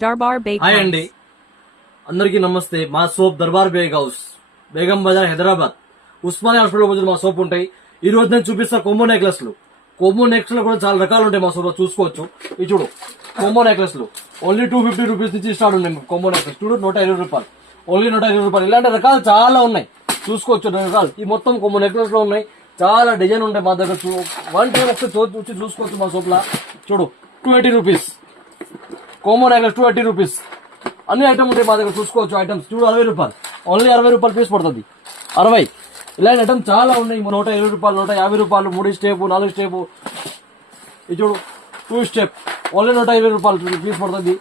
Darbar bake hi house. అండి, అందరికీ నమస్తే. మా soap Darbar bake house, Begum Bazaar, Hyderabad. Osmania hospital మధ్య మా సోప్ ఉంటాయి. ఈ రోజు నేను చూపిస్తా కొమ్మో నెక్లెస్ లు. కొమ్మో నెక్లెస్ లో కూడా చాలా రకాలు ఉంటాయి మా సోప్ లో, చూసుకోవచ్చు. ఇది చూడు, కొమ్మో నెక్లెస్ లు ఓన్లీ 250 రూపీస్ నుంచి స్టార్ట్ ఉన్నాయి. కొమ్మో నెక్లెస్ చూడు, 120 రూపాయలు, ఓన్లీ 120 రూపాయలు. ఇలాంటి రకాలు చాలా ఉన్నాయి, చూసుకోవచ్చు. రకాలు ఈ మొత్తం కొమ్మో నెక్లెస్ లో ఉన్నాయి. చాలా డిజైన్ ఉంటాయి మా దగ్గర. వన్ టైం ఒకసారి వచ్చి చూసుకోవచ్చు మా సోప్ లా. చూడు, 280 రూపీస్ కోమో నెక్లెస్, 280 రూపీస్. అన్ని ఐటమ్ ఉంటాయి మా దగ్గర, చూసుకోవచ్చు. ఐటమ్స్ చూడు, 60 రూపాయలు, ఓన్లీ 60 రూపాయలు పీస్ పడుతుంది. 60 ఇలాంటి ఐటమ్ చాలా ఉన్నాయి. 120 రూపాయలు, 150 రూపాయలు, 3 స్టెప్, 4 స్టెప్. ఇది చూడు, 2 స్టెప్, ఓన్లీ 120 రూపాయలు పీస్ పడుతుంది.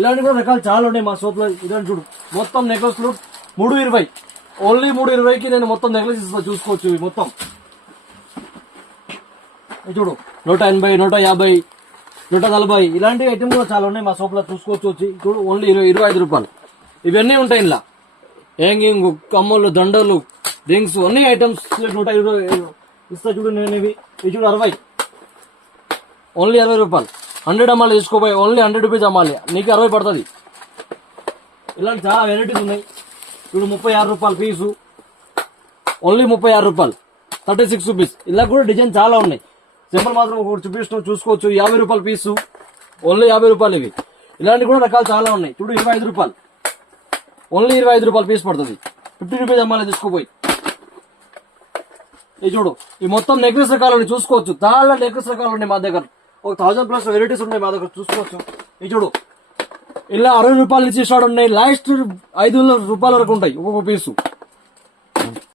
ఇలాంటి కూడా రకాలు చాలా ఉన్నాయి మా షాప్ లో. ఇలాంటి చూడు, మొత్తం నెక్లెస్ లు 320, ఓన్లీ 320కి నేను మొత్తం నెక్లెస్ ఇస్తా, చూసుకోవచ్చు. ఇవి మొత్తం ఇది చూడు, 180, 150, 140 ఇలాంటి ఐటమ్ కూడా చాలా ఉన్నాయి మా షాప్ లో, చూసుకోవచ్చు. వచ్చి చూడు, ఓన్లీ 25 రూపాయలు. ఇవన్నీ ఉంటాయి ఇలా. హ్యాంగింగ్, కమ్మలు, దండలు, రింగ్స్, అన్ని ఐటమ్స్ 120 ఇస్తా. చూడు నేను ఇవి చూడు, 60, ఓన్లీ 60 రూపాయలు. 100 అమ్మాలి, తీసుకోపోయి ఓన్లీ 100 రూపీస్ అమ్మాలి, నీకు 60 పడుతుంది. ఇలాంటి చాలా వెరైటీస్ ఉన్నాయి. చూడు, 36 రూపాయలు పీసు, ఓన్లీ 36 రూపాయలు, 36 రూపీస్. ఇలా కూడా డిజైన్ చాలా ఉన్నాయి. సింపుల్ మాత్రం ఒకటి చూపిస్తాం, చూసుకోవచ్చు. 50 రూపాయలు పీసు, ఓన్లీ 50 రూపాయలు ఇవి. ఇలాంటి కూడా రకాలు చాలా ఉన్నాయి. చూడు, 25 రూపాయలు, ఓన్లీ 25 రూపాయలు పీస్ పడుతుంది. 50 రూపీస్ అమ్మాలి, తీసుకోపోయి. ఇది చూడు, ఈ మొత్తం నెక్లెస్ రకాలు ఉన్నాయి, చూసుకోవచ్చు. చాలా నెక్లెస్ రకాలు ఉన్నాయి మా దగ్గర. ఒక 1000+ వెరైటీస్ ఉన్నాయి మా దగ్గర, చూసుకోవచ్చు. ఇది చూడు, ఇలా 60 రూపాయల నుంచి స్టార్ట్ ఉన్నాయి. లాస్ట్ 500 రూపాయల వరకు ఉంటాయి ఒక్కొక్క పీసు.